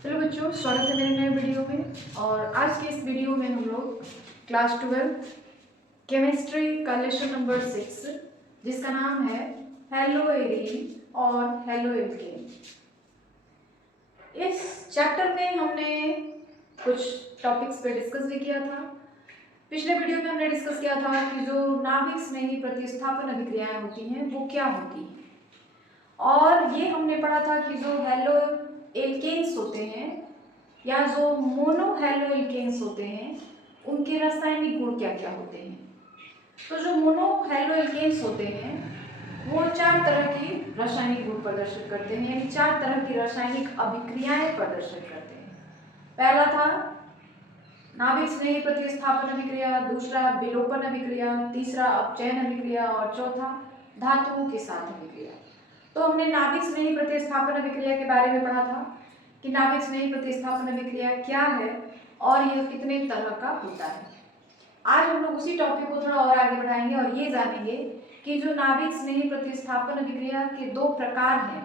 Hello बच्चों, स्वागत है मेरे नए वीडियो में। और आज के इस वीडियो में हम लोग क्लास 12 केमिस्ट्री का लेसन नंबर 6 जिसका नाम है हेलो एरीन और हेलो एल्केन। इस चैप्टर में हमने कुछ टॉपिक्स पे डिस्कस भी किया था। पिछले वीडियो में हमने डिस्कस किया था कि जो नाभिक स्नेही प्रतिस्थापन अभिक्रियाएं होती हैं वो क्या होती हैं, और ये हमने पढ़ा था कि जो हेलो एल्केन्स होते हैं या जो मोनो हेलो एल्केन्स होते हैं उनके रासायनिक गुण क्या क्या होते हैं। तो जो मोनो हेलो एल्केन्स होते हैं वो 4 तरह की रासायनिक गुण प्रदर्शित करते हैं, यानी 4 तरह की रासायनिक अभिक्रियाएं प्रदर्शित करते हैं। पहला था नाभिक स्नेही प्रतिस्थापन अभिक्रिया, दूसरा विलोपन अभिक्रिया, तीसरा अपचयन अभिक्रिया और चौथा धातुओं के साथ अभिक्रिया। तो हमने नाभिक स्नेही प्रतिस्थापन अभिक्रिया के बारे में पढ़ा था कि नाभिक स्नेही प्रतिस्थापन अभिक्रिया क्या है और यह कितने तरह का होता है। आज हम लोग उसी टॉपिक को थोड़ा और आगे बढ़ाएंगे और ये जानेंगे कि जो नाभिक स्नेही प्रतिस्थापन अभिक्रिया के 2 प्रकार हैं,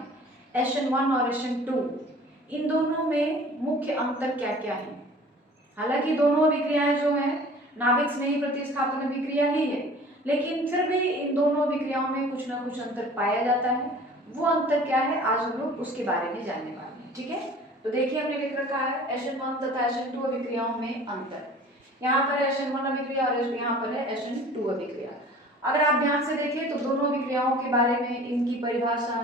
SN1 और SN2, इन दोनों में मुख्य अंतर क्या क्या है। हालांकि दोनों अभिक्रियाएं जो हैं नाभिक स्नेही प्रतिस्थापन अभिक्रिया ही है, लेकिन फिर भी इन दोनों अभिक्रियाओं में कुछ ना कुछ अंतर पाया जाता है। वो अंतर क्या है आज हम लोग उसके बारे में जानने वाले हैं। ठीक है, तो देखिए हमने लिख रखा है SN1 तथा SN2 अभिक्रियाओं में अंतर। यहाँ पर है SN1 अभिक्रिया और यहाँ पर है SN2 अभिक्रिया। अगर आप ध्यान से देखें तो दोनों अभिक्रियाओं के बारे में, इनकी परिभाषा,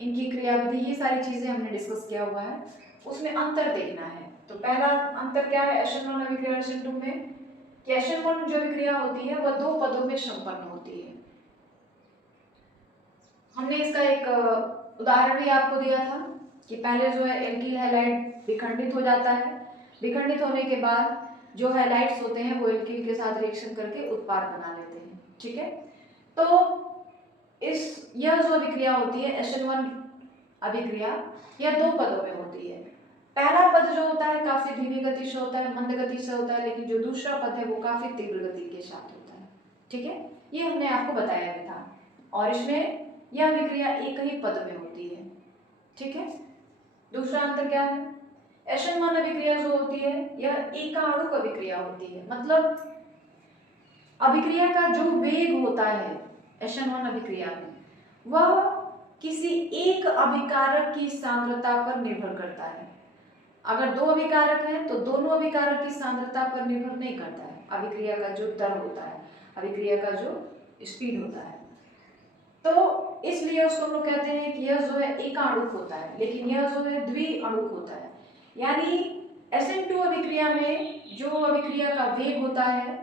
इनकी क्रियाविधि, ये सारी चीजें हमने डिस्कस किया हुआ है, उसमें अंतर देखना है। तो पहला अंतर क्या है SN1 अभिक्रिया SN2 में, कि SN1 जो अभिक्रिया होती है वह 2 पदों में संपन्न होती है। हमने इसका एक उदाहरण भी आपको दिया था कि पहले जो है एल्किल हैलाइड विखंडित हो जाता है, विखंडित होने के बाद जो हैलाइड्स होते हैं वो एल्किल के साथ रिएक्शन करके उत्पाद बना लेते हैं। ठीक है, तो यह जो अभिक्रिया होती है SN1 अभिक्रिया, यह 2 पदों में होती है। पहला पद जो होता है काफी धीमी गति से होता है, मंद गति से होता है, लेकिन जो दूसरा पद है वो काफी तीव्र गति के साथ होता है। ठीक है, ये हमने आपको बताया भी था। और इसमें यह अभिक्रिया एक ही पद में होती है। ठीक है, दूसरा अंतर क्या है, SN1 अभिक्रिया जो होती है यह एकाणुक अभिक्रिया होती है, मतलब अभिक्रिया का जो वेग होता है SN1 अभिक्रिया में वह किसी एक अभिकारक की सांद्रता पर निर्भर करता है। अगर 2 अभिकारक हैं तो दोनों अभिकारक की सांद्रता पर निर्भर नहीं करता है अभिक्रिया का जो दर होता है, अभिक्रिया का जो स्पीड होता है। तो इसलिए उसको हम लोग कहते हैं कि यह जो है एकाणुक होता है, लेकिन यह जो है द्विअणुक होता है। यानी SN2 अभिक्रिया में जो अभिक्रिया का वेग होता है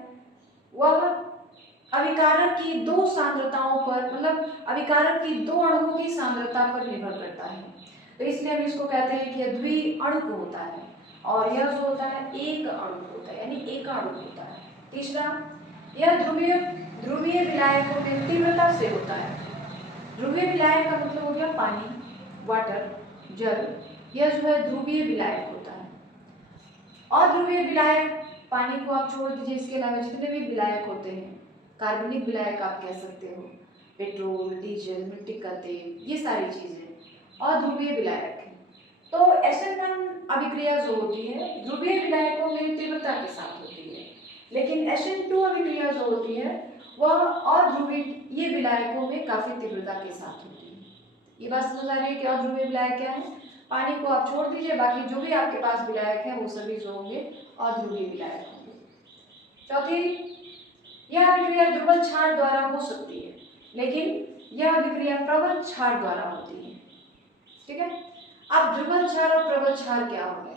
वह अभिकारक की 2 सांद्रताओं पर, मतलब अभिकारक की 2 अणुओं की सांद्रता पर निर्भर करता है। तो इसलिए हम इसको कहते हैं कि यह द्विअणुक होता है, और यह जो होता है एक अणुक होता है, यानी एकाणुक होता है। तीसरा, यह ध्रुवीय विलायकों में तीव्रता से होता है। ध्रुवीय विलायक का मतलब हो गया पानी, वाटर, जल। यह जो है ध्रुवीय विलायक होता है। अध्रुवीय विलायक, पानी को आप छोड़ दीजिए, इसके अलावा जितने भी विलायक होते हैं, कार्बनिक विलायक आप कह सकते हो, पेट्रोल, डीजल, मिट्टी का तेल, ये सारी चीजें अध्रुवीय विलायक है। तो SN1 अभिक्रिया जो होती है ध्रुवीय विलायकों में तीव्रता के साथ होती है, लेकिन SN2 अभिक्रिया जो होती है वह अध्रुवीय विलायकों में काफी तीव्रता के साथ होती है। ये बात समझ आ रही है कि अध्रुवीय विलायक क्या है। पानी को आप छोड़ दीजिए, बाकी जो भी आपके पास विलायक है वो सभी जो होंगे अध्रुवीय विलायक होंगे। चौथी, यह अभिक्रिया ध्रुवल क्षार द्वारा हो सकती है, लेकिन यह अभिक्रिया प्रबल क्षार द्वारा होती है। ठीक है, अब ध्रुवल क्षार और प्रबल क्षार क्या हो गए,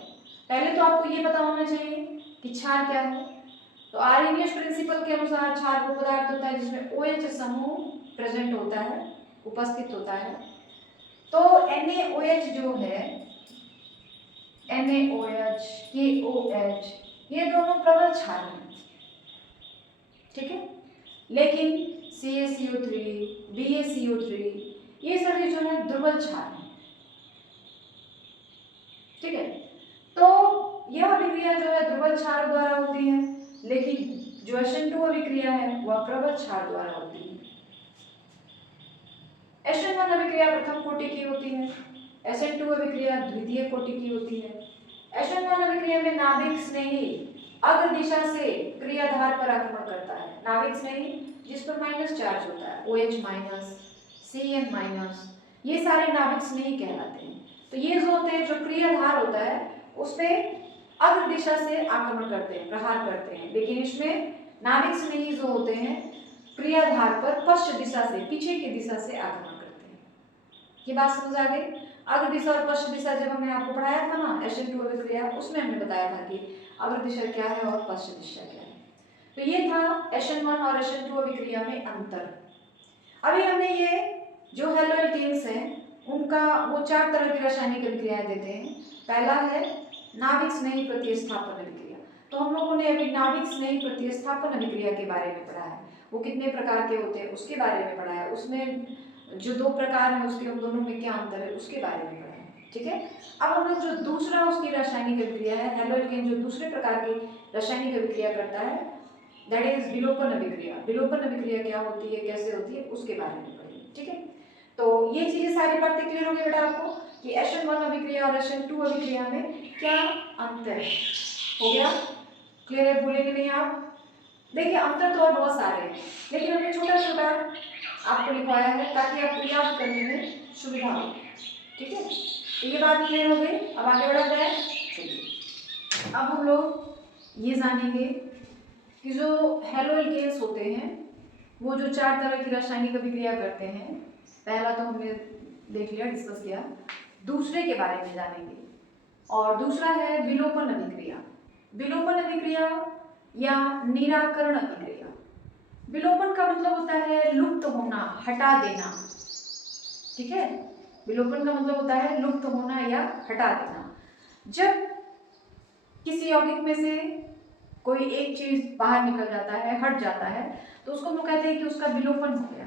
पहले तो आपको ये पता होना चाहिए कि क्षार क्या है। तो आर्हेनियस प्रिंसिपल के अनुसार क्षार वो पदार्थ होता है जिसमें OH समूह प्रेजेंट होता है, उपस्थित होता है। तो NaOH जो है, NaOH, KOH, ये दोनों प्रबल क्षार हैं। ठीक है, लेकिन CaCO3, BaCO3, ये सभी जो है ध्रुवल क्षार हैं। ठीक है, तो यह अभिक्रिया जो है ध्रुवल क्षार द्वारा होती है, लेकिन जो SN2 अभिक्रिया है वह प्रबल क्षार द्वारा होती है। SN1 अभिक्रिया प्रथम कोटि की होती है, SN2 अभिक्रिया द्वितीय कोटि की होती है। SN1 अभिक्रिया में नाभिक स्नेही अग्र दिशा से क्रियाधार पर आक्रमण करता है। नाभिक स्नेही जिस पर माइनस चार्ज होता है, OH माइनस, CN माइनस, ये सारे नाभिक स्नेही कहलाते हैं। तो ये जो होते हैं, जो क्रियाधार होता है उस पे अग्र दिशा से आक्रमण करते हैं, प्रहार करते हैं। लेकिन इसमें नाभिक स्नेही जो होते हैं क्रियाधार पर पश्च दिशा से, पीछे की दिशा से आक्रमण करते हैं। ये बात समझ आ गई? अग्र दिशा और पश्च दिशा जब हमने आपको पढ़ाया था ना SN2 अभिक्रिया, उसमें हमने बताया था कि अग्र दिशा क्या है और पश्च दिशा क्या है। तो ये था SN1 और SN2 अभिक्रिया में अंतर। अभी हमने ये जो हैलो एल्केन्स हैं उनका वो 4 तरह की रासायनिक अभिक्रियाएं देते हैं। पहला है नाभिक स्नेही प्रतिस्थापन अभिक्रिया। तो हम लोगों ने अभी नाभिक स्नेही प्रतिस्थापन अभिक्रिया के बारे में पढ़ा है, वो कितने प्रकार के होते हैं उसके बारे में पढ़ा है, उसमें जो 2 प्रकार हैं उसके उन दोनों में क्या अंतर है उसके बारे में पढ़ा है। ठीक है, अब हम लोग जो दूसरा उसकी रासायनिक अभिक्रिया है, हैलो एल्केन जो दूसरे प्रकार की रासायनिक अभिक्रिया करता है, दैट इज विलोपन अभिक्रिया। विलोपन अभिक्रिया क्या होती है, कैसे होती है, उसके बारे में पढ़ेंगे। ठीक है, तो ये चीजें सारी बातें क्लियर हो गई बेटा आपको कि SN1 अभिक्रिया और SN2 अभिक्रिया में क्या अंतर है। हो गया क्लियर है? भूलेंगे नहीं आप। देखिए अंतर तो और बहुत सारे हैं, लेकिन हमने छोटा छोटा आपको लिखवाया है ताकि आपको याद करने में सुविधा हो। ठीक है, तो ये बात क्लियर हो गई। अब आगे बढ़ा जाए। चलिए अब हम लोग ये जानेंगे कि जो हैलो एल्केन्स होते हैं वो जो 4 तरह की रासायनिक अभिक्रिया करते हैं, पहला तो हमने देख लिया, डिस्कस किया। दूसरे के बारे में जानेंगे, और दूसरा है विलोपन अभिक्रिया। विलोपन अभिक्रिया या निराकरण अभिक्रिया। विलोपन का मतलब होता है लुप्त होना, हटा देना। ठीक है, विलोपन का मतलब होता है लुप्त होना या हटा देना। जब किसी यौगिक में से कोई एक चीज बाहर निकल जाता है, हट जाता है, तो उसको हम लोग कहते हैं कि उसका विलोपन हो गया।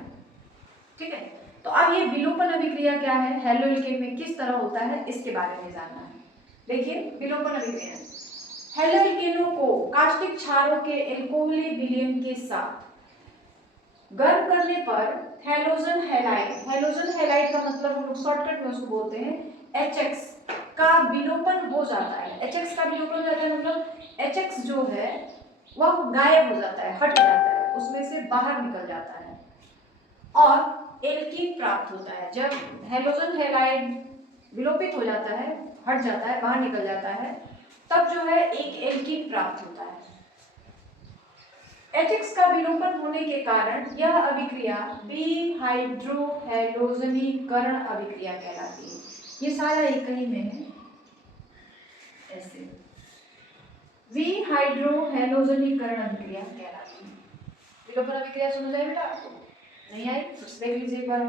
ठीक है, तो अब ये विलोपन अभिक्रिया क्या है, हैलो एल्केन में किस तरह होता है, इसके बारे में जानना है। देखिए विलोपन अभिक्रिया, हैलो एल्केनों को कास्टिक क्षारों के एल्कोहली विलयन के साथ गर्म करने पर हैलोजन हैलाइड, हैलोजन हैलाइड का मतलब हम लोग शॉर्टकट में उसको बोलते हैं HX का विलोपन हो जाता है। HX का विलोपन हो जाता है मतलब HX जो है वह गायब हो जाता है, हट जाता है, उसमें से बाहर निकल जाता है और एल्कीन प्राप्त होता है। जब हैलोजन हैलाइड विलोपित हो जाता है, हट जाता है, बाहर निकल जाता है, तब जो है एक एल्कीन प्राप्त होता है। HX का विलोपन होने के कारण यह अभिक्रिया विहाइड्रोहैलोजनीकरण अभिक्रिया कहलाती है। ये सारा एक ही में है, ऐसे विहाइड्रोहैलोजनीकरण अभिक्रिया कहलाती है। विलोपन अभिक्रिया समझ आए बेटा आपको? नहीं आई तो देख लीजिए एक बार।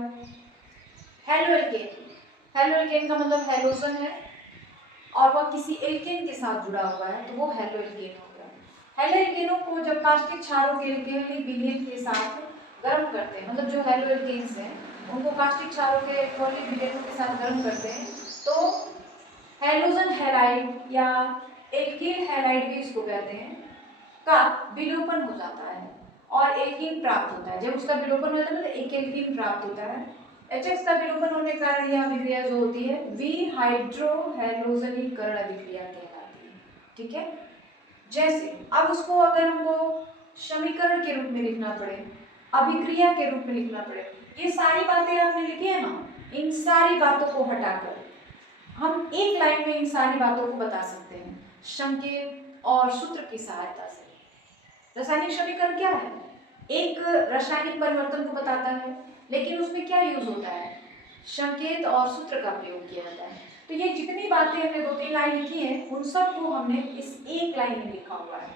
हैलो एल्केन, हैलो एल्केन का मतलब हैलोजन है और वह किसी एल्केन के साथ जुड़ा हुआ है, तो वो हैलो एल्केन हो गया। हैलो एल्केनों को जब कास्टिक क्षारों के एल्केली विलयन के साथ गर्म करते हैं, मतलब जो हैलो एल्केन्स हैं उनको कास्टिक क्षारों के एल्कोहलिक विलयनों के साथ गर्म करते हैं, तो हैलोजन हैलाइड या एल्कीन हैलाइड भी इसको कहते हैं, का विलोपन हो जाता है और एल्कीन प्राप्त होता है। जब उसका विलोपन हो जाता है तो एक एल्कीन प्राप्त होता है। HX का विलोपन होने के कारण यह अभिक्रिया जो होती है विहाइड्रोहैलोजनीकरण अभिक्रिया कहलाती है। ठीक है, जैसे अब उसको अगर हमको समीकरण के रूप में लिखना पड़े, अभिक्रिया के रूप में लिखना पड़े, ये सारी बातें आपने लिखी है ना, इन सारी बातों को हटाकर हम एक लाइन में इन सारी बातों को बता सकते हैं संकेत और सूत्र की सहायता से। रासायनिक समीकरण क्या है, एक रासायनिक परिवर्तन को बताता है, लेकिन उसमें क्या यूज होता है, संकेत और सूत्र का प्रयोग किया जाता है। तो ये जितनी बातें हमने 2-3 लाइन लिखी है उन सबको हमने इस एक लाइन में लिखा हुआ है।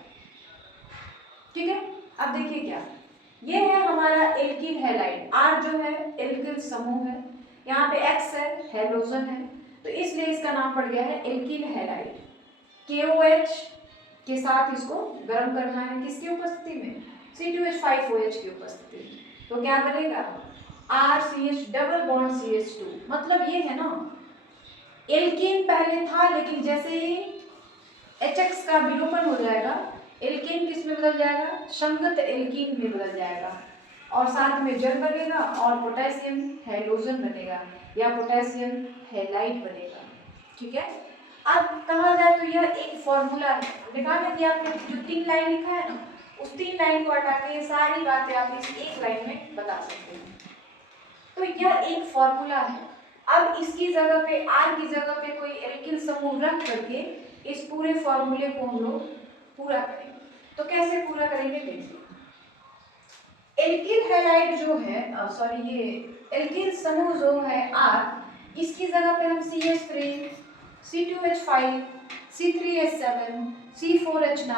ठीक है, अब देखिए क्या, ये है हमारा एल्कीन हैलाइड, R जो है एल्किल समूह है, यहाँ पे X है हैलोजन है, तो इसलिए इसका नाम पड़ गया है एल्कीन हैलाइड। KOH के साथ इसको गर्म करना है, किसकी उपस्थिति में, C2H5OH की उपस्थिति में, तो क्या बनेगा RCH डबल बॉन्ड CH2। मतलब ये है ना, एल्कीन पहले था लेकिन जैसे ही HX का विलोपन हो जाएगा एल्कीन किस में बदल जाएगा, संगत एल्कीन में बदल जाएगा और साथ में जल बनेगा और पोटेशियम हैलोजन बनेगा या पोटेशियम हैलाइड बनेगा। ठीक है, अब कहा जाए तो यह एक फॉर्मूला है। दिखा दें कि आपने जो 3 लाइन लिखा है ना, उस 3 लाइन को हटा के ये सारी बातें आप इस एक लाइन में बता सकते हैं। तो यह एक फॉर्मूला है। अब इसकी जगह पे आर की जगह पे कोई एल्किल समूह रख करके इस पूरे फॉर्मूले को हम लोग पूरा करेंगे। तो कैसे पूरा करेंगे देखिए, एल्किल हैलाइड जो है ये एल्किल समूह जो है आर, इसकी जगह पे हम CH3 C2H5 C3H7 C4H9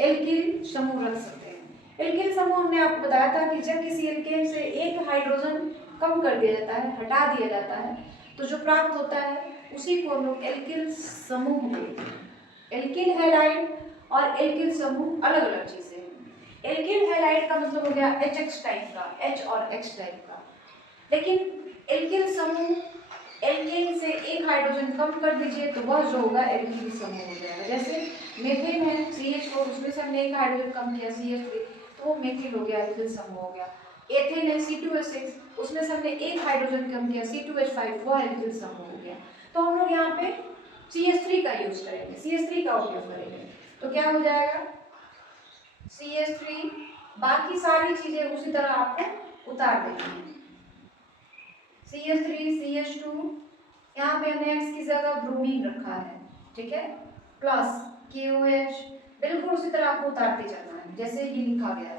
alkyl समूह रख सकते हैं। एल्किल समूह हमने आपको बताया था कि जब किसी एल्केन से एक हाइड्रोजन कम कर दिया जाता है, हटा दिया जाता है, तो जो प्राप्त होता है उसी को हम लोग एल्किल समूह बोलते हैं। एल्किल हैलाइड और एल्किल समूह अलग अलग चीजें हैं। एल्किल हैलाइड का मतलब हो गया HX टाइप का, H और X टाइप का, लेकिन एल्किल समूह एल्केन से एक हाइड्रोजन कम कर दीजिए तो वह जो होगा एल्किल समूह हो जाएगा। जैसे मेथेन है CH4, उसमें से हमने एक हाइड्रोजन कम किया CH3, तो वो मेथिल हो गया, एल्किल समूह हो गया। एथेन है C2H6, उसमें से हमने एक हाइड्रोजन कम किया C2H5, वो एल्किल समूह हो गया। तो हम लोग यहाँ पे CH3 का यूज करेंगे, CH3 का उपयोग करेंगे, तो क्या हो जाएगा CH3, बाकी सारी चीजें उसी तरह आपको उतार देनी है। CH3 CH2, यहाँ पे हमने X की जगह ब्रोमीन रखा है, ठीक है, प्लस KOH, बिल्कुल उसी तरह आपको उतारते चलना है जैसे ये लिखा गया है।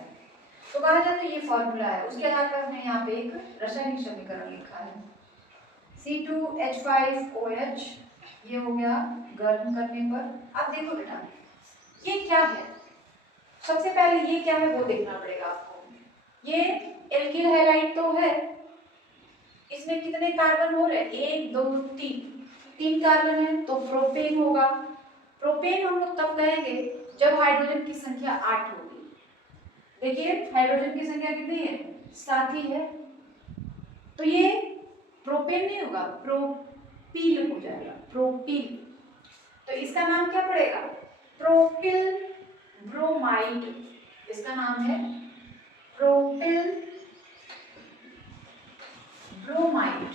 तो कहा जाए तो ये फॉर्मूला है, उसके आधार पर हमने यहाँ पे एक रासायनिक समीकरण लिखा है C2H5OH, ये हो गया गर्म करने पर। अब देखो बेटा ये क्या है, सबसे पहले ये क्या है वो देखना पड़ेगा आपको। ये एल्किल हैलाइड तो है, इसमें कितने कार्बन हो रहे हैं, 1 2 3 कार्बन है, तो प्रोपेन होगा। प्रोपेन हम लोग तब कहेंगे जब हाइड्रोजन की संख्या 8 होगी। देखिए हाइड्रोजन की संख्या कितनी है, 7 ही है, तो ये प्रोपेन नहीं होगा, प्रोपील हो जाएगा, प्रोपील। तो इसका नाम क्या पड़ेगा, प्रोपिल ब्रोमाइड, इसका नाम है प्रोपिल ब्रोमाइड।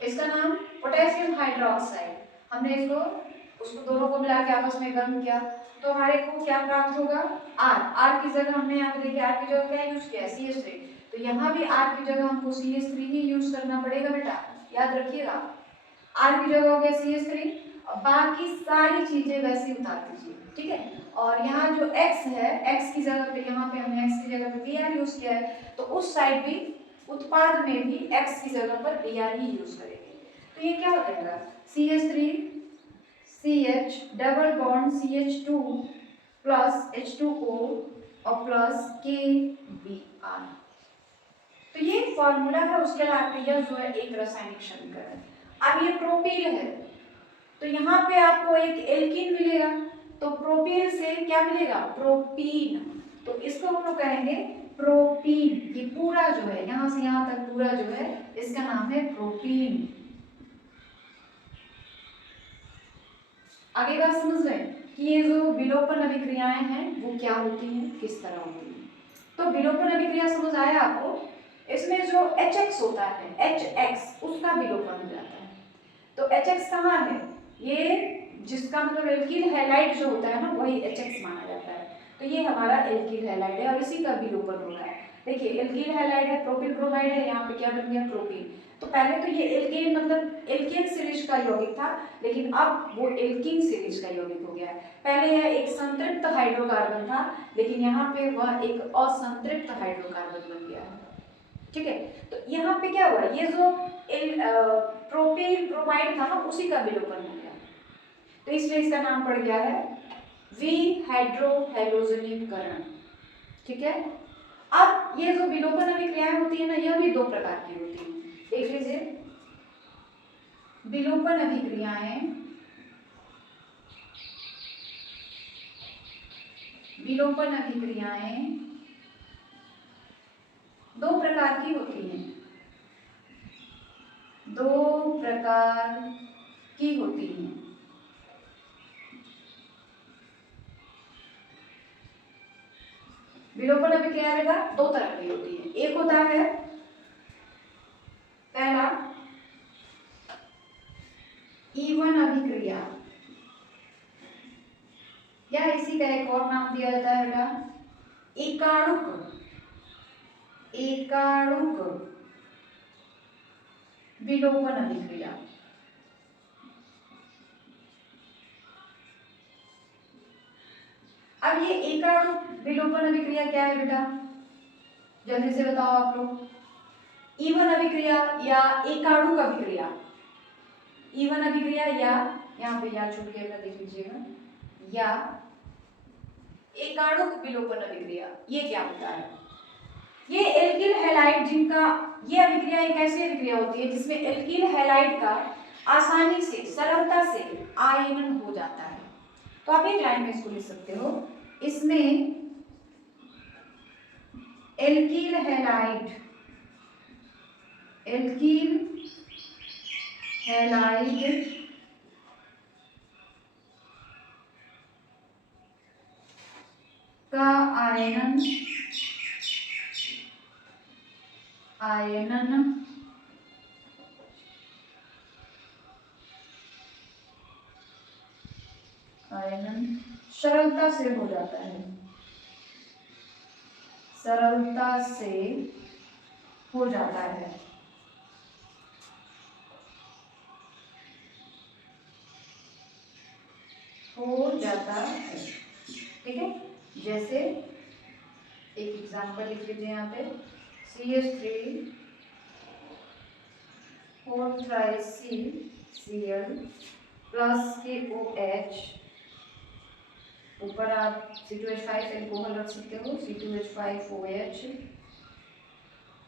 इसका नाम पोटेशियम हाइड्रोक्साइड। हमने इसको उसको दोनों को मिला के आपस में गर्म किया तो हमारे को क्या प्राप्त होगा, आर की जगह हमने यहाँ पे देखिए आर की जगह क्या यूज किया है CH3, तो यहाँ भी आर की जगह हमको CH3 ही यूज करना पड़ेगा बेटा, याद रखिएगा। आर की जगह हो गया CH3 और बाकी सारी चीजें वैसे उतार दीजिए, ठीक है। और यहाँ जो X है, X की जगह पे यहाँ पे हमने X की जगह पे Br यूज किया है, तो उस साइड भी उत्पाद में भी X की जगह पर Br ही यूज करेंगे। तो ये क्या हो जाएगा CH3 CH double bond CH2 plus H2O और प्लस KBr। तो ये फॉर्मूला है, उसके अलावा यह जो है एक रासायनिक समीकरण है। अब ये प्रोपील है, तो यहाँ पे आपको एक एल्कीन मिलेगा, तो प्रोपील से क्या मिलेगा, प्रोपीन, तो इसको हम लोग कहेंगे प्रोपीन। ये पूरा जो है यहाँ से यहाँ तक पूरा जो है इसका नाम है प्रोपीन। आगे बात समझ रहे हैं कि ये जो विलोपन अभिक्रियाएं हैं वो क्या होती हैं, किस तरह होती हैं। तो विलोपन अभिक्रिया समझ आया आपको, इसमें जो HX होता है HX उसका विलोपन हो जाता है। तो HX कहाँ है, ये जिसका मतलब एल्किल हैलाइड जो होता है ना वही HX माना जाता है, तो ये हमारा एल्किल हैलाइड है और इसी का विलोपन हो रहा है। देखिए एल्किल हैलाइड है, प्रोपिल ब्रोमाइड है, यहाँ पे क्या बन गया प्रोपीन। तो पहले तो ये एल्केन मतलब एल्केन सीरीज का यौगिक था, लेकिन अब वो एल्कीन सीरीज का यौगिक हो गया है। पहले यह एक संतृप्त हाइड्रोकार्बन था, लेकिन यहाँ पे वह एक असंतृप्त हाइड्रोकार्बन बन गया है, ठीक है। तो यहाँ पे क्या हुआ, ये जो प्रोपिल ब्रोमाइड था ना उसी का विलोपन हो गया, तो इसलिए इसका नाम पड़ गया है विहाइड्रोहैलोजनीकरण, ठीक है। अब ये जो विलोपन अभिक्रियाएं होती है ना, यह भी 2 प्रकार की होती है। देख लीजिए, विलोपन अभिक्रियाएं, विलोपन अभिक्रियाएं 2 प्रकार की होती हैं, 2 प्रकार की होती हैं। विलोपन अभिक्रिया बेटा दो तरह की होती है। एक होता है पहला ईवन अभिक्रिया, या इसी का एक और नाम दिया जाता है बेटा एकाणुक विलोपन अभिक्रिया। अब ये एकाणुक विलोपन अभिक्रिया क्या है बेटा, जल्दी से बताओ आप लोग। ईवन अभिक्रिया या एकाणुक अभिक्रिया, ईवन अभिक्रिया या यहाँ पे या छूट गया देख लीजिएगा, या एकाणुक विलोपन अभिक्रिया, ये क्या होता है? ये एल्किल हैलाइड जिनका, ये अभिक्रिया एक ऐसी अभिक्रिया होती है जिसमें एल्किल हैलाइड का आसानी से सरलता से आयनन हो जाता है। तो आप एक लाइन में इसको लिख सकते हो, इसमें एल्किल हैलाइड का आयनन सरलता से हो जाता है, सरलता से हो जाता है। ठीक है, जैसे एक एग्जांपल लिख लीजिए यहाँ पे, CH3 4-3CCl प्लस KOH, ऊपर आप C2H5 एल्कोहल रख सकते हो, C2H5OH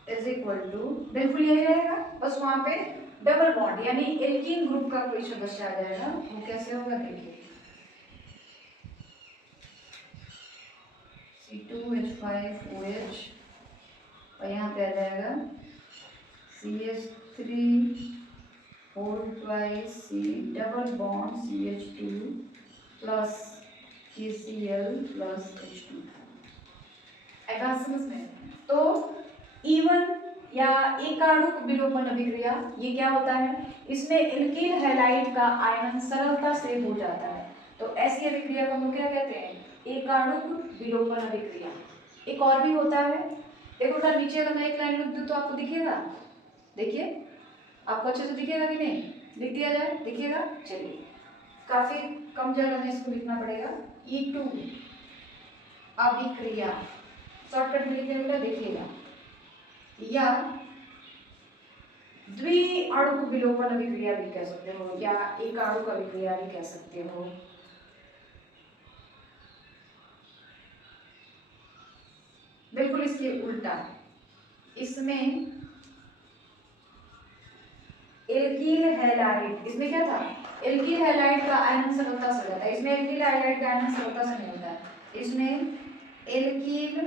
इज इक्वल टू, बिल्कुल यही रहेगा, बस वहां पे डबल बॉन्ड यानी एल्कीन ग्रुप का कोई सदस्य आ जाएगा। वो कैसे होगा देखिए, C2H5OH और यहाँ पे आ जाएगा CH3 4-C double bond CH2 plus KCl plus H2। आई बात समझ में? तो ईवन या एकाणुक विलोपन अभिक्रिया ये क्या होता है, इसमें एल्किल हैलाइड का आयनन सरलता से हो जाता है। तो ऐसी अभिक्रिया को हम क्या कहते हैं, एकाणुक विलोपन अभिक्रिया। एक और भी होता है, देखो बेटा नीचे अगर मैं एक लाइन लिख दूं तो आपको दिखेगा, देखिए आपको अच्छे से दिखेगा कि नहीं, लिख दिया जाए, दिखेगा? चलिए, काफी कम जगह में इसको लिखना पड़ेगा। E2 अभिक्रिया, शॉर्टकट में लिखने बेटा देखिएगा, या द्विअणुक विलोपन अभिक्रिया भी कह सकते हो, या एकाणुक अभिक्रिया भी कह सकते हो। बिल्कुल इसके उल्टा, इसमें एल्किल हैलाइड, इसमें क्या था, एल्किल हैलाइड का आयनन सरलता से हो जाता है, इसमें एल्किल हैलाइड का आयनन सरलता से नहीं होता है, इसमें एल्किल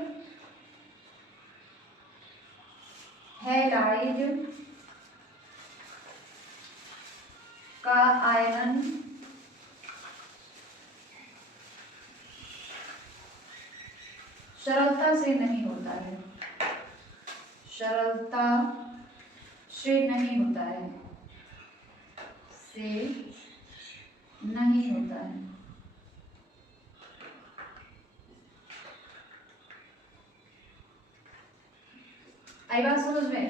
हैलाइड का आयनन सरलता से नहीं होता है, सरलता से नहीं होता है, से नहीं होता है। आई बात समझ में?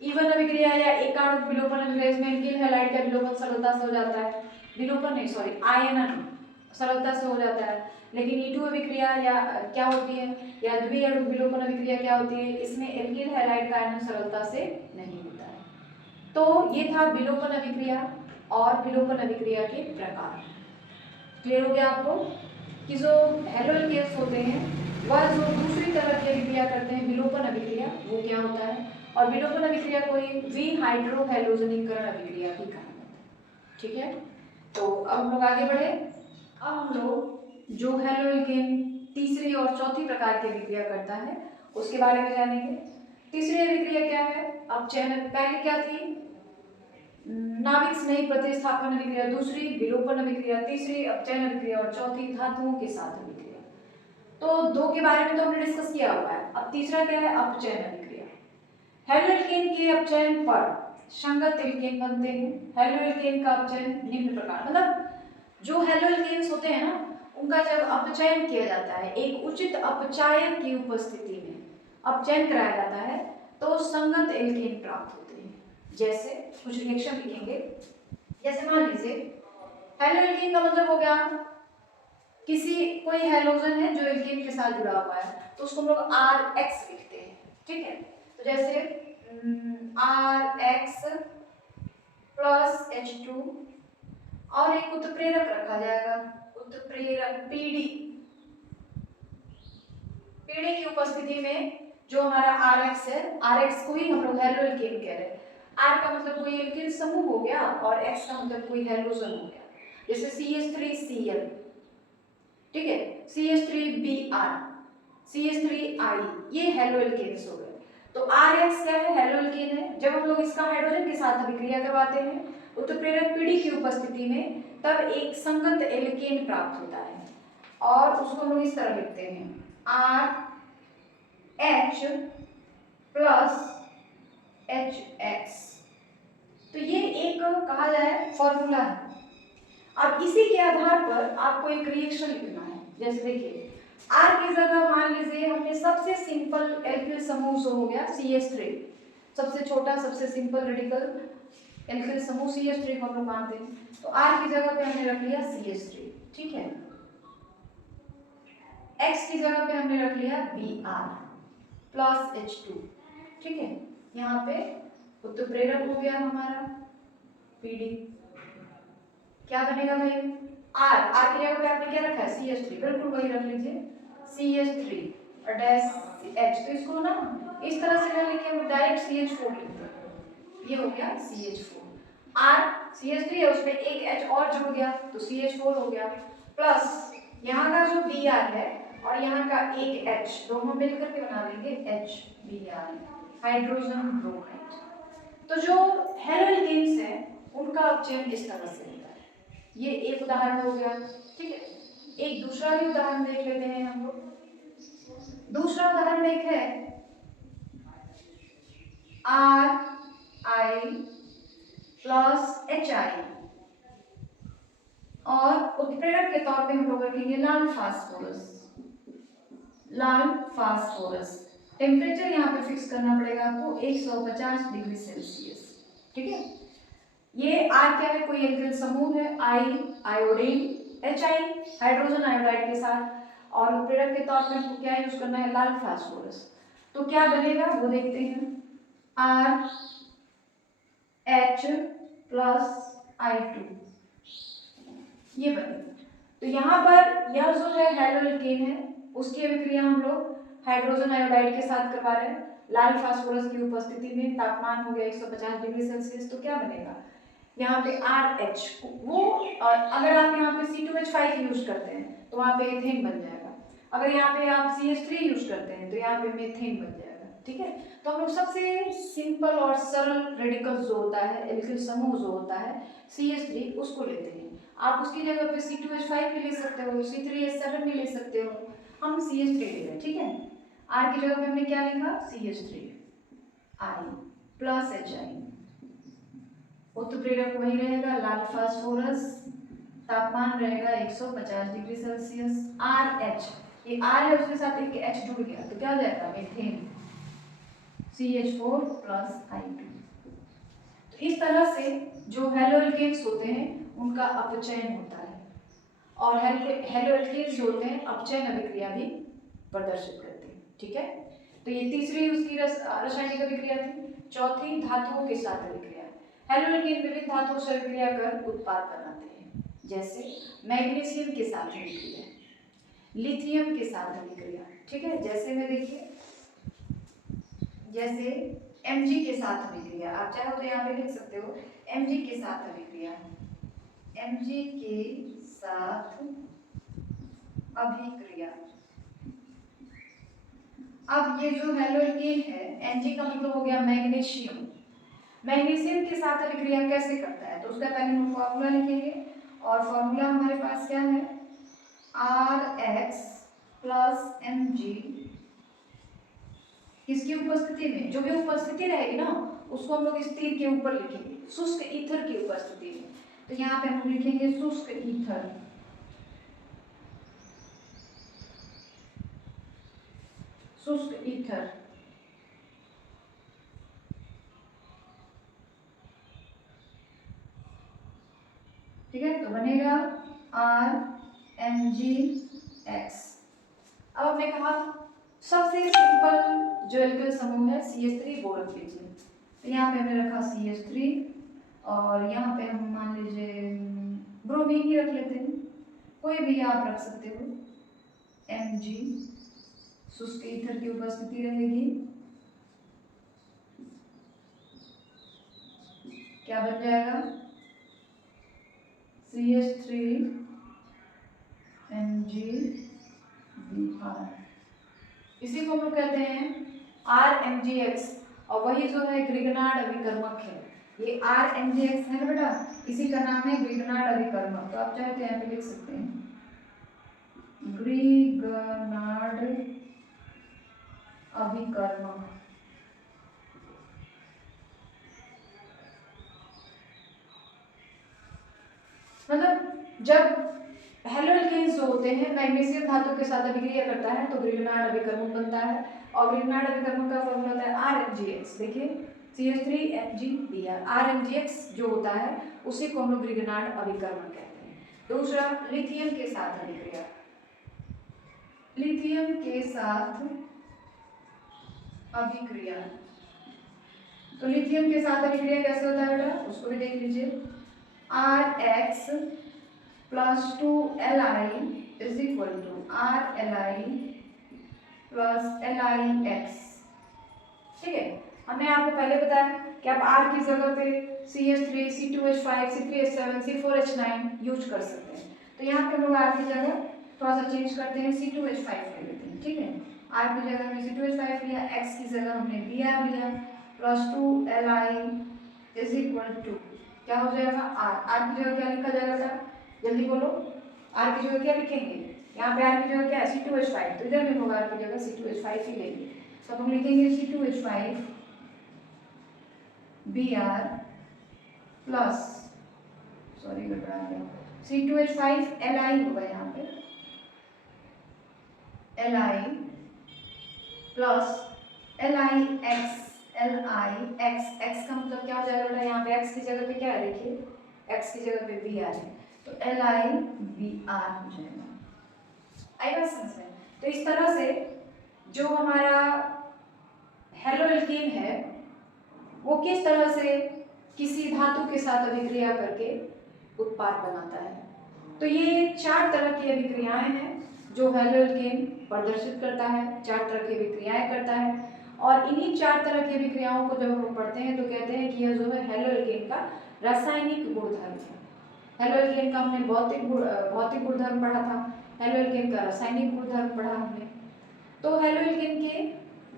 ईवन अभिक्रिया या एकाणुक विलोपन अभिक्रिया, इसमें एल्किल हैलाइड का विलोपन सरलता से हो जाता है, विलोपन नहीं सॉरी आयनन सरलता से हो जाता है। लेकिन E2 अभिक्रिया या क्या होती है, या द्विअणुक विलोपन अभिक्रिया क्या होती है, इसमें एल्किल हैलाइड का आयनन सरलता से नहीं होता है। तो ये था विलोपन अभिक्रिया और विलोपन अभिक्रिया के प्रकार। क्लियर हो गया आपको कि जो हैलो एल्केन्स होते हैं वह जो दूसरी तरह की अभिक्रिया करते हैं विलोपन अभिक्रिया, वो क्या होता है, और विलोपन अभिक्रिया कोई विहाइड्रोहैलोजनीकरण अभिक्रिया भी कहा जाता है। ठीक है, तो अब हम लोग आगे बढ़े। अब हम लोग जो हैलो एल्केन तीसरी और चौथी प्रकार की अभिक्रिया करता है उसके बारे में जानेंगे। तीसरी अभिक्रिया क्या है, अब चयन पहले क्या थी, नाभिक स्नेही प्रतिस्थापन अभिक्रिया, दूसरी विलोपन अभिक्रिया, तीसरी अपचयन अभिक्रिया और चौथी धातुओं के साथ अभिक्रिया। तो दो के बारे में तो हमने डिस्कस किया हुआ है। अब तीसरा क्या है, अपचयन अभिक्रिया। हेलो एल्केन के अपचयन पर संगत एल्केन बनते हैं। हेलो एल्केन का अपचयन निम्न प्रकार, मतलब जो हेलो एल्केन्स होते हैं ना, उनका जब अपचयन किया जाता है एक उचित अपचायक की उपस्थिति में अपचयन कराया जाता है तो संगत एल्केन प्राप्त होते हैं। जैसे कुछ रिएक्शन लिखेंगे, जैसे मान लीजिए हेलो एल्केन का मतलब हो गया किसी कोई हेलोजन है जो एल्केन के साथ जुड़ा हुआ है तो उसको हम लोग RX लिखते हैं, ठीक है। तो जैसे RX प्लस H2 और एक उत्प्रेरक रखा जाएगा, उत्प्रेरक PD की उपस्थिति में जो हमारा RX है, RX को ही हम लोग हेलो एल्केन कह रहे हैं। R का मतलब कोई एल्केन समूह हो गया और X का मतलब कोई हेलोजन हो गया, जैसे CH3Cl, ठीक है, CH3Br, CH3I, ये हेलो एल्केन्स हो गए। तो RX क्या है, हेलो एल्केन है। जब हम लोग इसका हाइड्रोजन के साथ अभिक्रिया करवाते हैं उत्प्रेरक पीढ़ी की उपस्थिति में, तब एक संगत एल्केन प्राप्त होता है और उसको हम लोग इस तरह लिखते हैं RH प्लस HX। तो ये एक कहा जाए फॉर्मूला है। अब इसी के आधार पर आपको एक रिएक्शन लिखना है। जैसे देखिए R की जगह मान लीजिए हमने सबसे सिंपल एल्किल समूह जो हो गया CH3, सबसे छोटा सबसे सिंपल रेडिकल एल्किल समूह CH3 को हम लोग मानते हैं, तो R की जगह पे हमने रख लिया CH3, ठीक है। X की जगह पे हमने रख लिया Br प्लस H2, ठीक है। यहाँ पे उत्प्रेरक हो गया हमारा PD, क्या बनेगा भाई, R की जगह पे आपने क्या रखा है CH3, बिल्कुल वही रख लीजिए CH3 और डैश H। तो इसको ना इस तरह से ना लिखे हम डायरेक्ट CH4 लिखते हैं, ये हो गया CH4। R CH3 है उसमें एक H और जुड़ गया तो CH4 हो गया, प्लस यहाँ का जो Br है और यहाँ का एक H, दोनों मिलकर के बना देंगे HBr, हाइड्रोजन ब्रोमाइड। तो जो हेलो एल्केन्स हैं उनका अपचयन इस तरह से होता है। ये एक उदाहरण हो गया, ठीक है। एक दूसरा भी उदाहरण देख लेते हैं हम लोग। दूसरा उदाहरण एक है RI प्लस HI और उत्प्रेरक के तौर पे हम लोग रखेंगे लाल फास्फोरस, लाल फास्फोरस। टेम्परेचर यहाँ पे फिक्स करना पड़ेगा आपको 150 डिग्री सेल्सियस, ठीक है। ये R क्या है, कोई एल्किल समूह है, I iodine, HI hydrogen iodide के साथ, और उत्प्रेरक के तौर पे हमको क्या यूज करना है, लाल फास्फोरस। तो क्या बनेगा वो देखते हैं, RH प्लस I2, ये बनेगा। तो यहाँ पर यह जो है हेलो एल्केन है उसकी अभिक्रिया हम लोग हाइड्रोजन आयोडाइड के साथ करवा रहे हैं लाल फास्फोरस की उपस्थिति में, तापमान हो गया 150 डिग्री सेल्सियस। तो क्या बनेगा यहाँ पे RH, वो अगर आप यहाँ पे C2H5 यूज करते हैं तो वहाँ पे एथेन बन जाएगा, अगर यहाँ पे आप CH3 यूज करते हैं तो यहाँ पे मेथेन बन जाएगा, ठीक है। तो हम लोग सबसे सिंपल और सरल रेडिकल जो होता है एल्किल समूह जो होता है CH3 उसको लेते हैं। आप उसकी जगह पे C2H5 भी ले सकते हो, C3H7 भी ले सकते हो, हम CH3 ले रहे हैं, ठीक है। R की जगह पे हमने क्या लिखा CH3 I प्लस HI, उत्प्रेरक वही रहेगा लाल फास्फोरस, तापमान रहेगा 150 डिग्री सेल्सियस। RH, ये R है उसके साथ एक H जुड़ गया तो क्या हो जाएगा मीथेन, CH4 प्लस I2। तो इस तरह से जो हेलो एल्केन्स होते हैं उनका अपचयन होता है और हेलो एल्केन्स जो होते हैं अपचयन अभिक्रिया भी प्रदर्शित करते हैं, ठीक है। तो ये तीसरी उसकी रासायनिक अभिक्रिया थी। चौथी धातुओं के साथ अभिक्रिया। हेलो एल्केन विभिन्न धातुओं से अभिक्रिया कर उत्पाद बनाते हैं, जैसे मैग्नीशियम के साथ अभिक्रिया, लिथियम के साथ अभिक्रिया, ठीक है। जैसे में देखिए, जैसे Mg के साथ अभिक्रिया, आप चाहो तो यहाँ पे लिख सकते हो Mg के साथ अभिक्रिया, Mg के साथ अभिक्रिया। अब ये जो हेलो एल्केन है Mg का मतलब हो गया मैग्नीशियम, मैग्नीशियम के साथ अभिक्रिया कैसे करता है तो उसका पहले हम फॉर्मूला लिखेंगे और फॉर्मूला हमारे पास क्या है RX प्लस Mg किसकी उपस्थिति में, जो भी उपस्थिति रहेगी ना उसको हम लोग स्थिर के ऊपर लिखेंगे, शुष्क ईथर की उपस्थिति में। तो यहाँ पे हम लिखेंगे शुष्क ईथर, शुष्क ईथर। ठीक है, तो बनेगा RMgX। अब हमने कहा सबसे सिंपल जो एल्किल समूह है CH3 वो रख लीजिए। तो यहाँ पे हमने रखा CH3 और यहाँ पे हम मान लीजिए ब्रोमीन ही रख लेते हैं, कोई भी आप रख सकते हो। Mg शुष्क ईथर की उपस्थिति रहेगी, क्या बन जाएगा CH3MgBr। इसी को हम लोग कहते हैं RMgX। और वही जो है ग्रिगनार्ड अभिकर्मक है, ये RMgX है ना बेटा, इसी का नाम है ग्रिगनार्ड अभिकर्मक। तो आप चाहे तो यहाँ पे लिख सकते हैं ग्रिगनार्ड अभिकर्मक। मतलब जब हेलोल्केन्स जो होते हैं मैग्नीशियम धातु के साथ अभिक्रिया करता है तो ग्रिगनार्ड अभिकर्मक बनता है। और ग्रिगनार्ड अभिकर्मक का फॉर्मूला होता है RMgX। देखिए CH3MgBr, RMgX जो होता है उसी को हम लोग ग्रिगनार्ड अभिकर्मक कहते हैं। दूसरा लिथियम के साथ अभिक्रिया, लिथियम के साथ अभिक्रिया। तो लिथियम के साथ अभिक्रिया कैसे होता है बेटा, उसको भी देख लीजिए। RX plus 2Li is equal to RLi plus LiX। ठीक है, हमने आपको पहले बताया कि आप R की जगह पे CH3, C2H5, C3H7, C4H9 use कर सकते हैं। तो यहाँ पे हम लोग R की जगह थोड़ा सा चेंज करते हैं, C2H5 ले लेते हैं। ठीक है, R की जगह हमने C2H5 लिया, X की जगह हमने Br लिया, plus 2Li is equal to क्या हो जाएगा R की जगह क्या लिखा जाएगा बेटा, जल्दी बोलो। R की जगह क्या लिखेंगे, यहाँ पे R की जगह क्या है C2H5, तो इधर भी होगा R की जगह C2H5 ही लेंगे। तो हम लिखेंगे C2H5 Br प्लस सॉरी गड़बड़ा गया, C2H5 Li होगा यहाँ पे Li plus LiX, LiX, X का मतलब क्या हो जाएगा बेटा, यहाँ पे X की जगह पे क्या है, देखिए X की जगह पे Br है तो LiBr हो जाएगा। आई बात समझ में। तो इस तरह से जो हमारा हेलोल्केन है वो किस तरह से किसी धातु के साथ अभिक्रिया करके उत्पाद बनाता है। तो ये 4 तरह की अभिक्रियाएं हैं जो हेलोल्केन प्रदर्शित करता है, 4 तरह की अभिक्रियाएं करता है। और इन्हीं 4 तरह की अभिक्रियाओं को जब हम पढ़ते हैं तो कहते हैं कि यह जो है हेलोल्केन का रासायनिक गुणधर्म है। हेलोल्केन का हमने भौतिक गुणधर्म पढ़ा था, हेलोल्केन का रासायनिक गुणधर्म पढ़ा हमने। तो हेलोल्केन के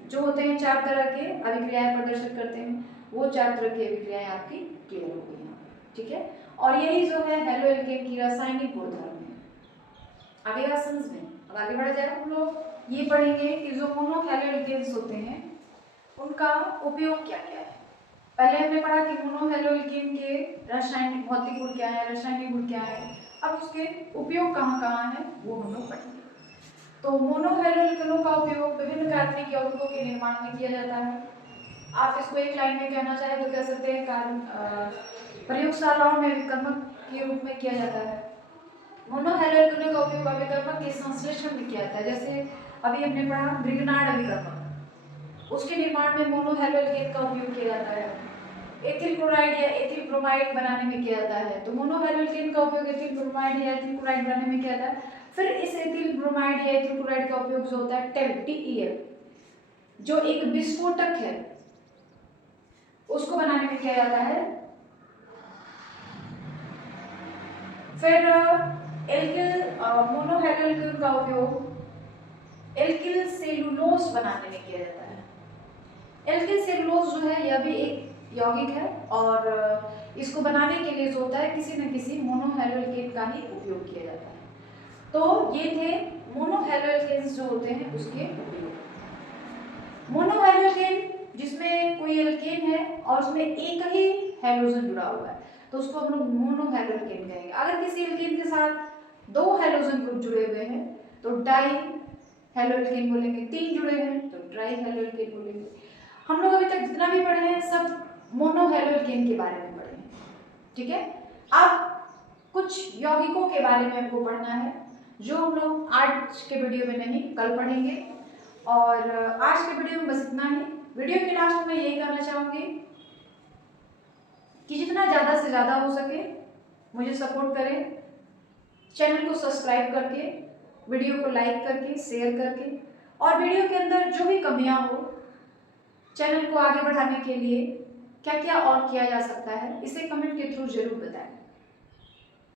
जो होते हैं 4 तरह के अभिक्रियाएं प्रदर्शित करते हैं, वो 4 तरह की अभिक्रियाएं आपकी क्लियर हो गई यहाँ पे। ठीक है, और यही जो है हेलोल्केन की रासायनिक गुणधर्म है। आगे बात समझ में। अब आगे बढ़ा जाए, हम लोग ये पढ़ेंगे कि जो मोनो हेलोल्केन्स होते हैं उनका उपयोग क्या क्या है। पहले हमने पढ़ा कि मोनो हेलोल्केन के रासायनिक भौतिक गुण क्या है, रासायनिक गुण क्या है। अब उसके उपयोग कहाँ कहाँ है वो हम लोग पढ़ेंगे। तो मोनो हेलोल्केनों का उपयोग विभिन्न कार्बनिक यौगिकों के निर्माण में किया जाता है। आप इसको एक लाइन में कहना चाहें तो कह सकते हैं प्रयोगशालाओं में अभिकर्मक के रूप में किया जाता है। मोनो हेलोल्केनों का उपयोग अभिकर्मक के संश्लेषण में किया जाता है। जैसे अभी हमने पढ़ा ग्रिगनार्ड अभिकर्मक, उसके निर्माण में मोनो हेलोल्केन का उपयोग किया जाता है। एथिल क्लोराइड या एथिल ब्रोमाइड बनाने में किया जाता है, तो मोनो हेलोल्केन का उपयोग एथिल ब्रोमाइड या एथिल क्लोराइड बनाने में किया जाता है। फिर इस एथिल ब्रोमाइड या एथिल क्लोराइड का उपयोग जो होता है TEF जो एक विस्फोटक है उसको बनाने में किया जाता है। फिर मोनो हेलोल्केन का उपयोग एल्किल सेलुलोज बनाने में किया जाता है। एल्किल सेलुलोज जो है यह भी एक यौगिक है और इसको बनाने के लिए जो होता है किसी न किसी मोनो हेलोल्केन का ही उपयोग किया जाता है। तो ये थे मोनोहैलोएल्केन्स जो होते हैं उसके मोनोहैलोएल्केन जिसमें कोई एल्केन है और उसमें एक ही हैलोजन जुड़ा हुआ है तो उसको हम लोग मोनोहैलोएल्केन कहेंगे। अगर किसी एल्केन के साथ 2 हैलोजन ग्रुप जुड़े हुए हैं तो डाई हैलोएल्केन बोलेंगे, 3 जुड़े हैं तो ट्राई हैलोएल्केन बोलेंगे। हम लोग अभी तक जितना भी पढ़े हैं सब मोनोहैलोएल्केन के बारे में पढ़े हैं, ठीक है। अब कुछ यौगिकों के बारे में हमको पढ़ना है जो हम लोग आज के वीडियो में नहीं कल पढ़ेंगे। और आज के वीडियो में बस इतना ही। वीडियो के लास्ट में यही कहना चाहूँगी कि जितना ज़्यादा से ज़्यादा हो सके मुझे सपोर्ट करें, चैनल को सब्सक्राइब करके, वीडियो को लाइक करके, शेयर करके, और वीडियो के अंदर जो भी कमियां हो चैनल को आगे बढ़ाने के लिए क्या क्या और किया जा सकता है इसे कमेंट के थ्रू जरूर बताएं।